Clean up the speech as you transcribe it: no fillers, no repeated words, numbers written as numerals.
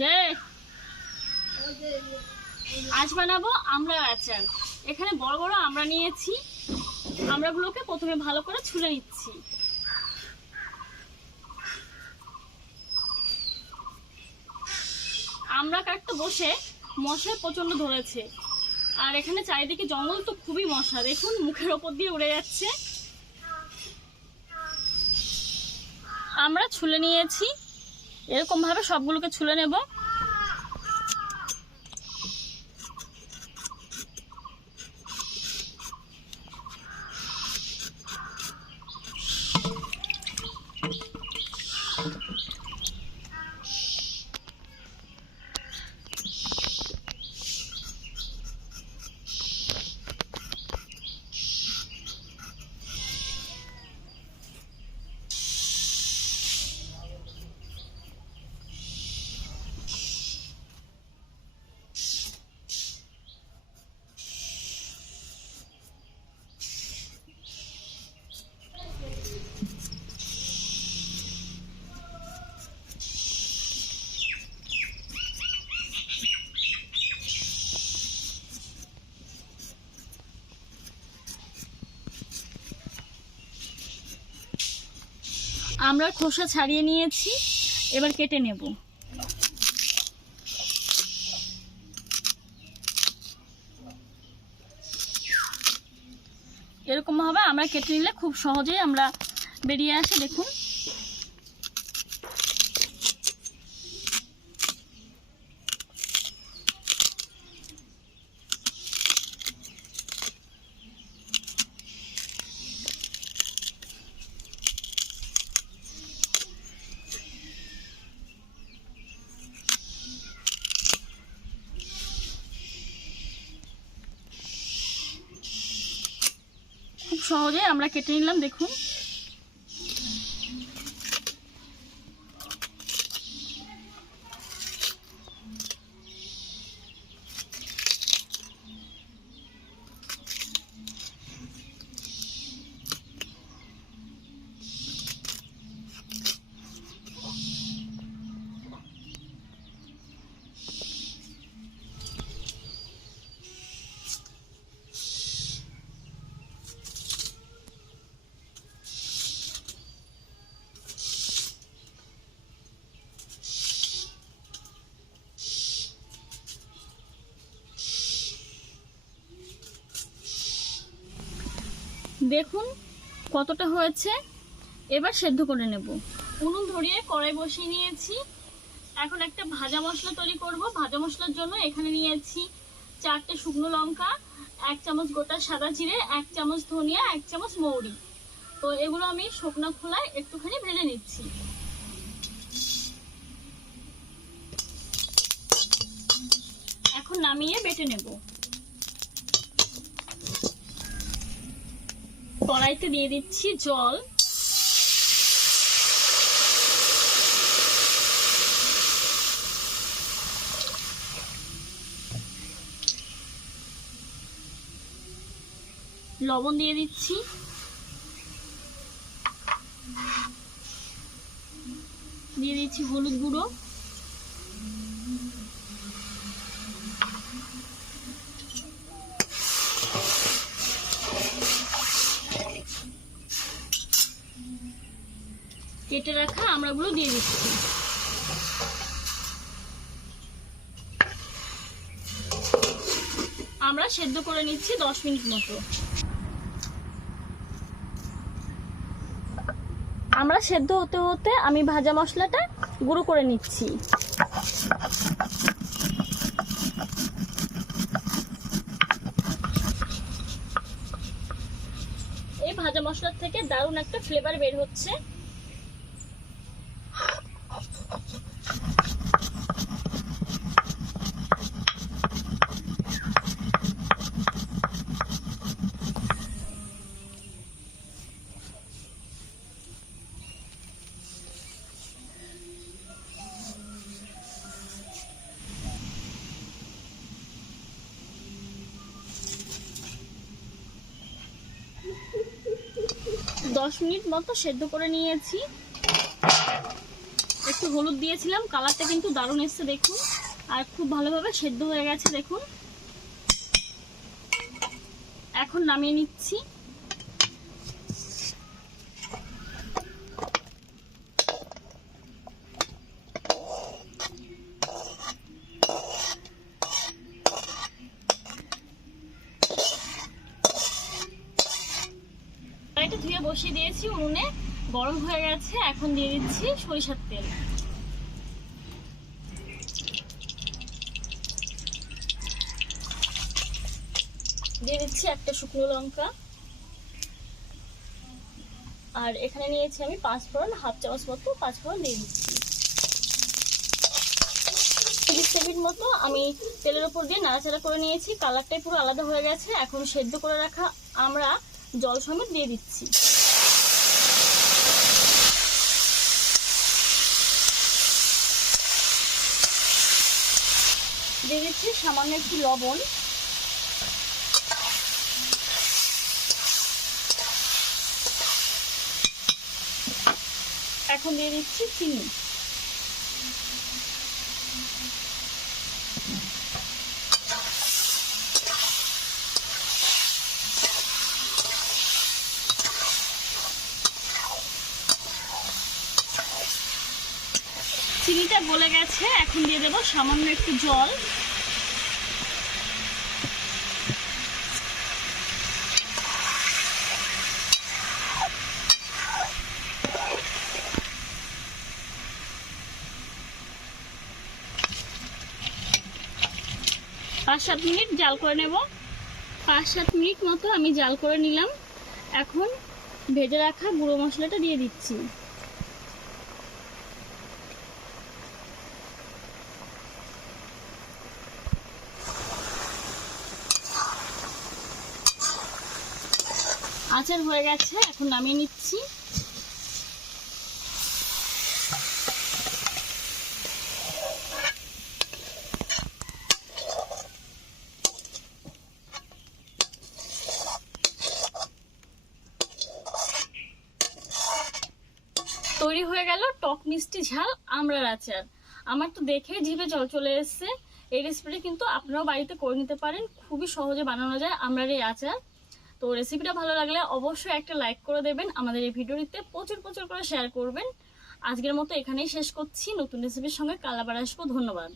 কে আজ বানাবো আমরা আচার। এখানে বড় বড় আমরা নিয়েছি। আমড়াগুলোকে প্রথমে ভালো করে ছুলে নিচ্ছি। আমরা কাটতে বসে মশা প্রচন্ড ধরেছে, আর এখানে চারিদিকে জঙ্গল তো খুবই মশা, দেখুন মুখের ওপর দিয়ে উড়ে যাচ্ছে। আমরা ছুলে নিয়েছি, এরকম ভাবে সবগুলোকে ছুলে নেব। আমরা খোসা ছাড়িয়ে নিয়েছি, এবার কেটে নেব। এরকম ভাবে আমরা কেটে নিলে খুব সহজেই আমরা বেরিয়ে আসে। দেখুন খুব সহজে আমরা কেটে নিলাম। দেখুন দেখুন কতটা হয়েছে, এবার সেদ্ধ করে নেব। উনুন ধরিয়ে কড়াই বসিয়ে নিয়েছি। এখন একটা ভাজা মশলা তৈরি করব। ভাজা মশলার জন্য এখানে নিয়েছি 4টে শুকনো লঙ্কা, 1 চামচ গোটা সাদা জিরে, 1 চামচ ধনিয়া, 1 চামচ মৌরি। তো এগুলো আমি শুকনো খোলায় একটুখানি ভেজে নিচ্ছি। এখন নামিয়ে বেটে নেব। কড়াইতে দিয়ে দিচ্ছি জল। লবণ দিয়ে দিচ্ছি। দিয়ে দিচ্ছি হলুদ গুঁড়ো। কেটে রাখা আমড়াগুলো দিয়ে দিচ্ছি। আমরা সেদ্ধ করে নিচ্ছি 10 মিনিট মতো। আমরা সেদ্ধ হতে হতে আমি ভাজা মশলাটা গুঁড়ো করে নিচ্ছি। এই ভাজা মশলার থেকে দারুণ একটা ফ্লেভার বের হচ্ছে। দশ মিনিট মতো সেদ্ধ করে নিয়েছি। একটু হলুদ দিয়েছিলাম, কালারটা কিন্তু দারুণ এসছে দেখুন, আর খুব ভালোভাবে সেদ্ধ হয়ে গেছে দেখুন। এখন নামিয়ে নিচ্ছি। কড়াইটা ধুয়ে বসিয়ে দিয়েছি উনুনে, গরম হয়ে গেছে। এখন দিয়ে দিচ্ছি সরিষার তেল। দিয়ে দিচ্ছি একটা শুকনো লঙ্কা, আর এখানে নিয়েছি আমি 5 ফোড়ন, হাফ চামচ মতো 5 ফোড়ন দিয়ে দিচ্ছি। 30 সেকেন্ড মতো আমি তেলের উপর দিয়ে নাড়াচাড়া করে নিয়েছি, কালারটাই পুরো আলাদা হয়ে গেছে। এখন সেদ্ধ করে রাখা আমরা জল সমেত দিয়ে দিচ্ছি। দিয়ে দিচ্ছি সামান্য একটু লবণ, এখন দিয়ে দিচ্ছি চিনি। চিনিটা গলে গেছে, এখন দিয়ে দেবো সামান্য একটু জল। পাঁচ 7 মিনিট জাল করে নেব। 5-7 মিনিট মতো আমি জাল করে নিলাম। এখন ভেজে রাখা গুঁড়ো মশলাটা দিয়ে দিচ্ছি। আচার হয়ে গেছে, এখন নামিয়ে নিচ্ছি। তৈরি হয়ে গেল টক মিষ্টি ঝাল আমড়ার আচার। আমার তো দেখে জিভে জল চলে এসছে। এই রেসিপিটা কিন্তু আপনারাও বাড়িতে করে নিতে পারেন, খুবই সহজে বানানো যায় আমড়ার এই আচার। তো রেসিপিটা ভালো লাগলে অবশ্যই একটা লাইক করে দেবেন, আমাদের এই ভিডিওটিতে প্রচুর প্রচুর করে শেয়ার করবেন। আজকের মতো এখানেই শেষ করছি, নতুন রেসিপির সঙ্গে কাল আবার আসবো। ধন্যবাদ।